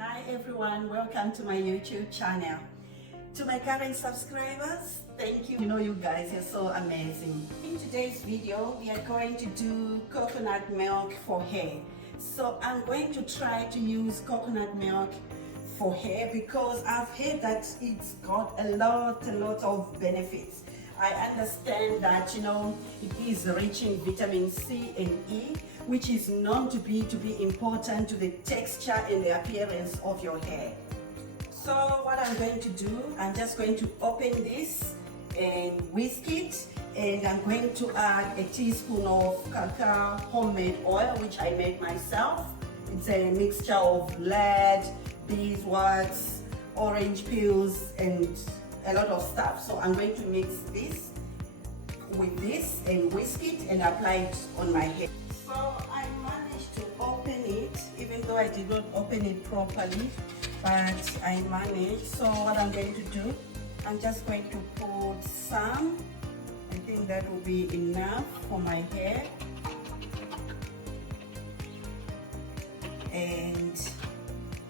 Hi everyone, welcome to my YouTube channel. To my current subscribers, thank you. You know, you guys are so amazing. In today's video, we are going to do coconut milk for hair. So I'm going to try to use coconut milk for hair because I've heard that it's got a lot of benefits. I understand that, you know, it is rich in vitamin C and E, which is known to be important to the texture and the appearance of your hair. So what I'm going to do, I'm just going to open this and whisk it, and I'm going to add a teaspoon of cacao homemade oil, which I made myself. It's a mixture of lead, beeswax, orange peels, and a lot of stuff. So I'm going to mix this with this and whisk it and apply it on my hair. So I managed to open it, even though I did not open it properly, but I managed. So what I'm going to do, I'm just going to put some. I think that will be enough for my hair. And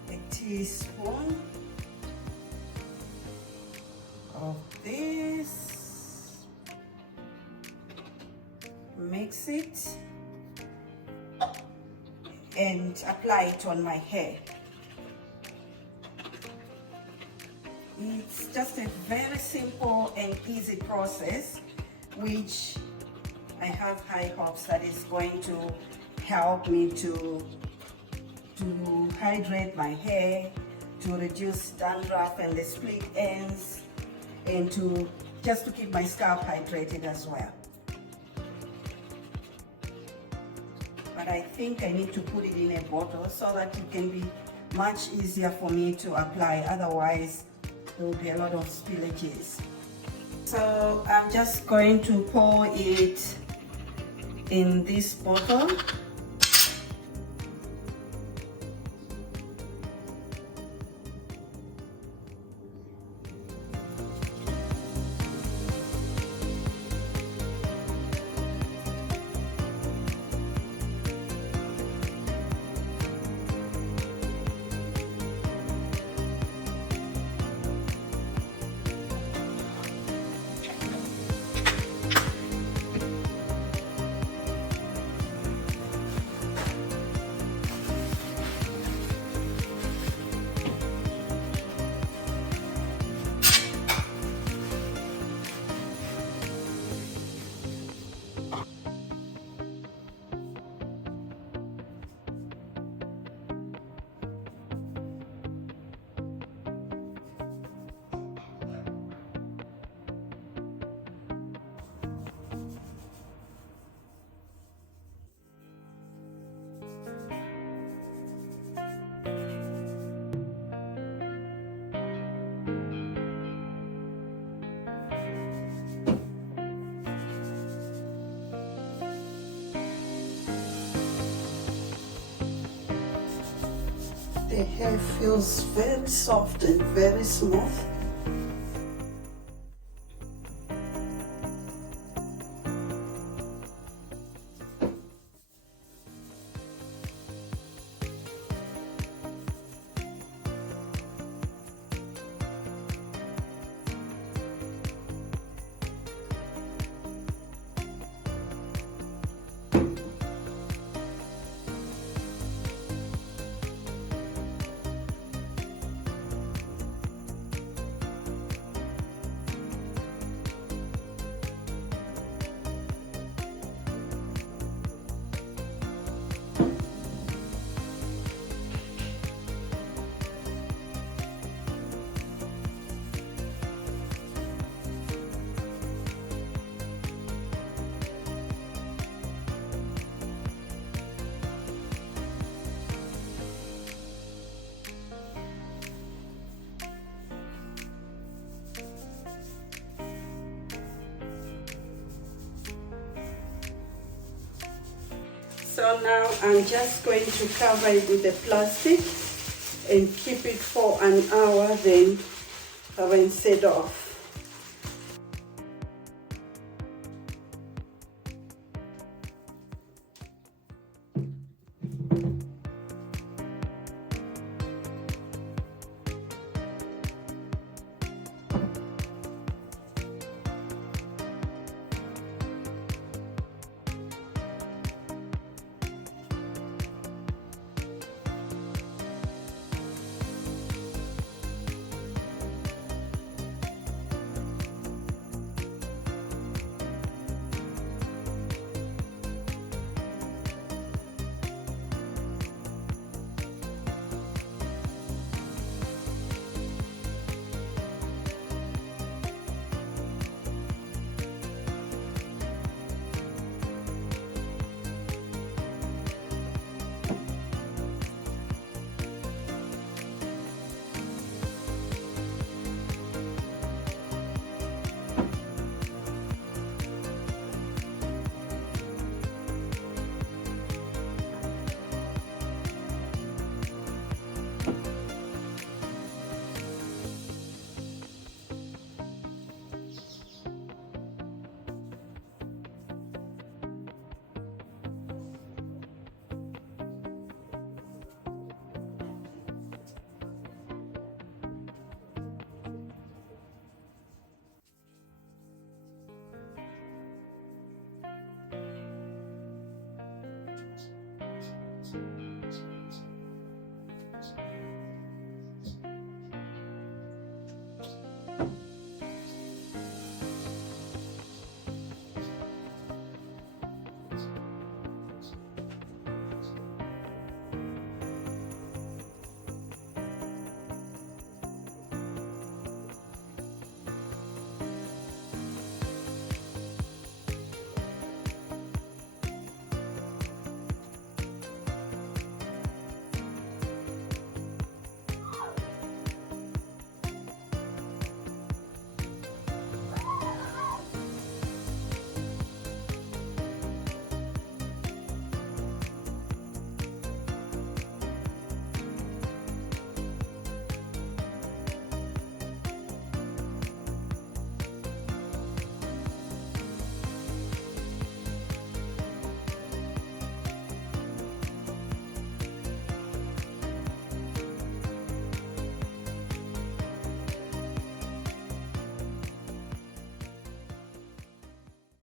a teaspoon of this. Mix it and apply it on my hair. It's just a very simple and easy process, which I have high hopes that is going to help me to hydrate my hair, to reduce dandruff and the split ends, and to keep my scalp hydrated as well. But I think I need to put it in a bottle so that it can be much easier for me to apply. Otherwise, there will be a lot of spillages. So I'm just going to pour it in this bottle. The hair feels very soft and very smooth. So now I'm just going to cover it with the plastic and keep it for an hour, then rinse it off.